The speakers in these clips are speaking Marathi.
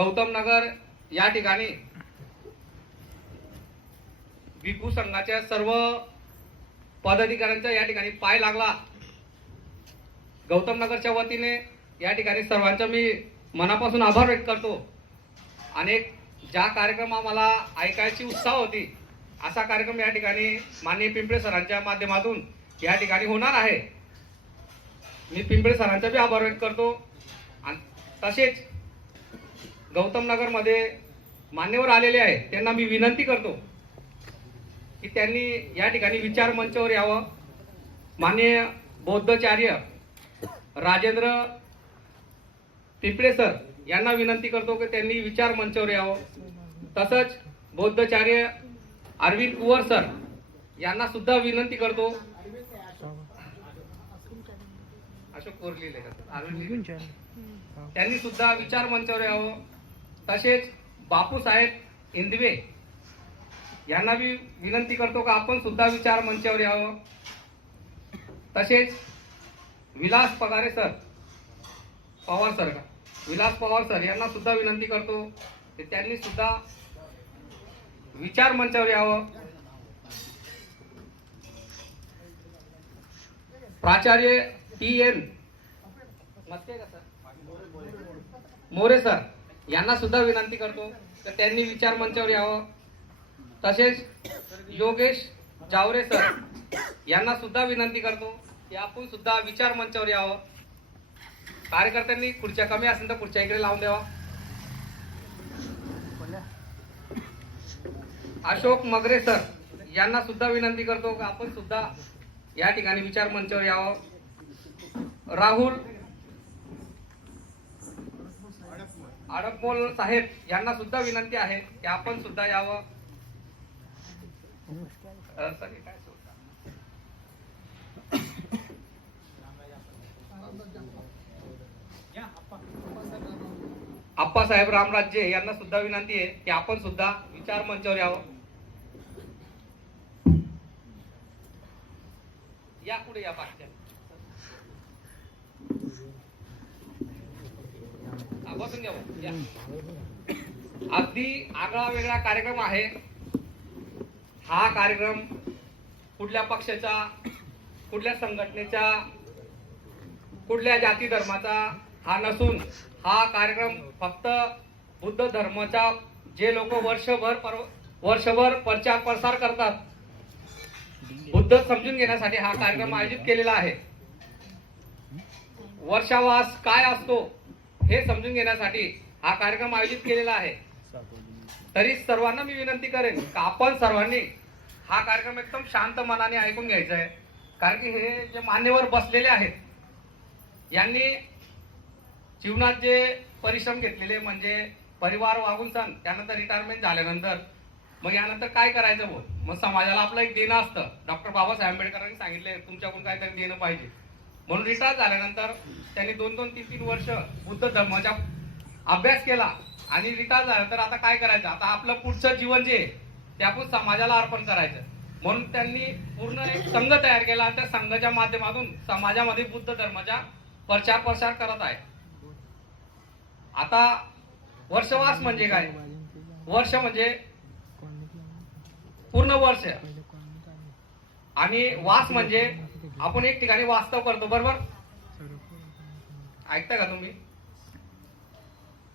गौतम नगर या ठिकाणी भिकू संघाच्या सर्व पदाधिकाऱ्यांचा या ठिकाणी पाय लागला. गौतम नगरच्या वतीने या ठिकाणी सर्वांचा मी मनापासून आभार व्यक्त करतो. आणि ज्या कार्यक्रम आम्हाला ऐकायची उत्साह होती असा कार्यक्रम या ठिकाणी माननीय पिंपळे सरांच्या माध्यमातून या ठिकाणी होणार आहे. मी पिंपळे सरांचा बी आभार व्यक्त करतो. आणि तसेच गौतम नगरमध्ये मान्यवर आलेले आहेत. त्यांना मी विनंती करतो की त्यांनी या ठिकाणी विचार मंचावर यावं. माननीय बौद्धचार्य राजेंद्र पिंपळे सर यांना विनंती करतो की त्यांनी विचार मंचावर यावं. तसंच बौद्धचार्य अरविंद कुवर सर यांना सुद्धा विनंती करतो. अशोक कोरली अरविंद. त्यांनी सुद्धा विचार मंचावर यावं. तसेच बापू साहेब इंदवे यांना मी विनंती करतो का आपण सुद्धा विचार मंचावर यावं. तसेच विलास पगारे सर पवार सर का? विलास पवार सर यांना सुद्धा विनंती करतो त्यांनी सुद्धा विचार मंचावर यावं. प्राचार्य टी एन मोरे सर. यांना सुद्धा विनंती करतो तर त्यांनी विचार मंचावर यावं. तसेच योगेश जावरे सर यांना सुद्धा विनंती करतो की आपण सुद्धा विचार मंचावर यावं. कार्यकर्त्यांनी खुर्च्या कमी असेल तर खुर्च्या इकडे लावून द्यावा. अशोक मगरे सर यांना सुद्धा विनंती करतो की आपण सुद्धा या ठिकाणी विचार मंचावर यावं. राहुल अडकमोल साहेब यांना सुद्धा विनंती आहे की आपण सुद्धा यावं. अ, आप्पासाहेब रामराज्ये यांना सुद्धा विनंती आहे की आपण सुद्धा विचार मंचावर यावं. या पुढे या पाठच्या बसून घ्या अगदी आगळा वेगळा कार्यक्रम आहे. हा कार्यक्रम कुठल्या पक्षाचा कुठल्या संघटनेचा कुठल्या जाती धर्माचा हा नसून हा कार्यक्रम फक्त बुद्ध धर्माचा जे लोक वर्षभर पर- वर्षभर प्रचार प्रसार करतात बुद्ध समजून घेण्यासाठी हा कार्यक्रम आयोजित केलेला आहे. वर्षावास काय असतो? हे समजून घेण्यासाठी हा कार्यक्रम आयोजित केलेला आहे. तरी सर्वांना मी विनंती करेन का आपण सर्वांनी हा कार्यक्रम एकदम शांत मनाने ऐकून घ्यायचा आहे. कारण की हे जे मान्यवर बसलेले आहेत यांनी जीवनात जे परिश्रम घेतलेले म्हणजे परिवार वागून सण त्यानंतर रिटायरमेंट झाल्यानंतर मग यानंतर काय करायचं बोल? मग समाजाला आपलं एक देणं असतं. डॉक्टर बाबासाहेब आंबेडकरांनी सांगितले तुमच्याकडून काहीतरी देणं पाहिजे. म्हणून रिटायर झाल्यानंतर त्यांनी दोन दोन तीन तीन वर्ष बुद्ध धर्माचा अभ्यास केला आणि रिटायर झाल्यानंतर आता काय करायचं? आता आपलं पुढचं जीवन जे ते आपण समाजाला अर्पण करायचं. म्हणून त्यांनी पूर्ण एक संघ तयार केला आणि त्या संघाच्या माध्यमातून समाजामध्ये बुद्ध धर्माचा प्रचार प्रसार करत आहे. आता वर्षवास म्हणजे काय? वर्ष म्हणजे पूर्ण वर्ष. आणि वास म्हणजे आपण एक ठिकाणी वास्तव करतो बरोबर? ऐकता का तुम्ही?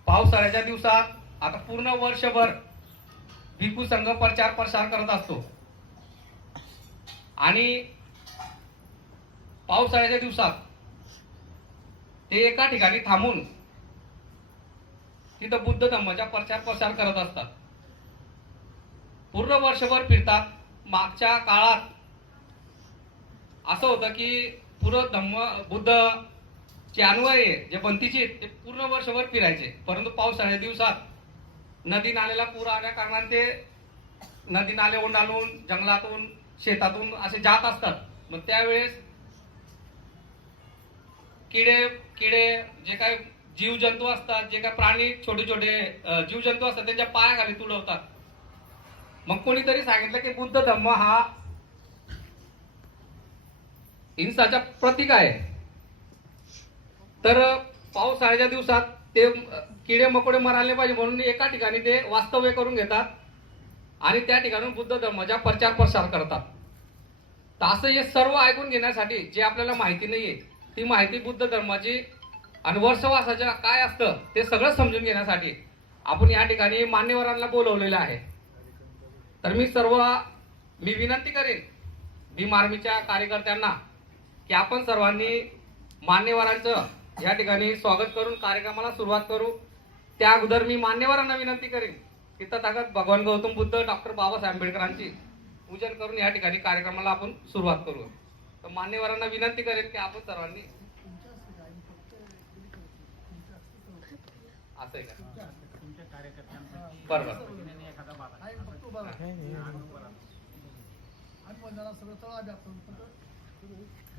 पावसाळ्याच्या दिवसात आता पूर्ण वर्षभर भिकू संघ प्रचार प्रसार करत असतो. आणि पावसाळ्याच्या दिवसात ते एका ठिकाणी थांबून तिथं बुद्ध धम्माचा प्रचार प्रसार करत असतात. पूर्ण वर्षभर फिरतात. मागच्या काळात असं होतं की पूर्ण धम्म बुद्ध चे अन्वय आहे, जे बनतीचे ते पूर्ण वर्षभर फिरायचे. परंतु पावसाळ्या दिवसात नदी नाल्याला पूर आल्या कारणाने ते नदी नाले ओंडालून जंगलातून शेतातून असे जात असतात. मग त्यावेळेस किडे किडे जे काही जीवजंतू असतात जे काही प्राणी छोटे छोटे जीवजंतू असतात त्यांच्या पायाखाली तुडवतात. मग कोणीतरी सांगितलं की बुद्ध धम्म हा हिंसाचा प्रतीक आहे. तर पावसाळ्याच्या दिवसात ते किडे मकोडे मरायला पाहिजे म्हणून एका ठिकाणी ते वास्तव्य करून घेतात. आणि त्या ठिकाणून बुद्ध धर्माचा प्रचार प्रसार करतात. तर असं हे सर्व ऐकून घेण्यासाठी जे आपल्याला माहिती नाहीये ती माहिती बुद्ध धर्माची आणि वर्षवासाच्या काय असतं ते सगळं समजून घेण्यासाठी आपण या ठिकाणी मान्यवरांना बोलवलेलं आहे. तर मी सर्व मी विनंती करेन भीम आर्मीच्या कार्यकर्त्यांना की आपण सर्वांनी मान्यवरांचं या ठिकाणी स्वागत करून कार्यक्रमाला सुरुवात करू. त्या अगोदर मी मान्यवरांना विनंती करेन की तथागत भगवान गौतम बुद्ध डॉक्टर बाबासाहेब आंबेडकरांची पूजन करून या ठिकाणी कार्यक्रमाला आपण सुरुवात करू. तर मान्यवरांना विनंती करेन की आपण सर्वांनी असं आहे का? बरोबर.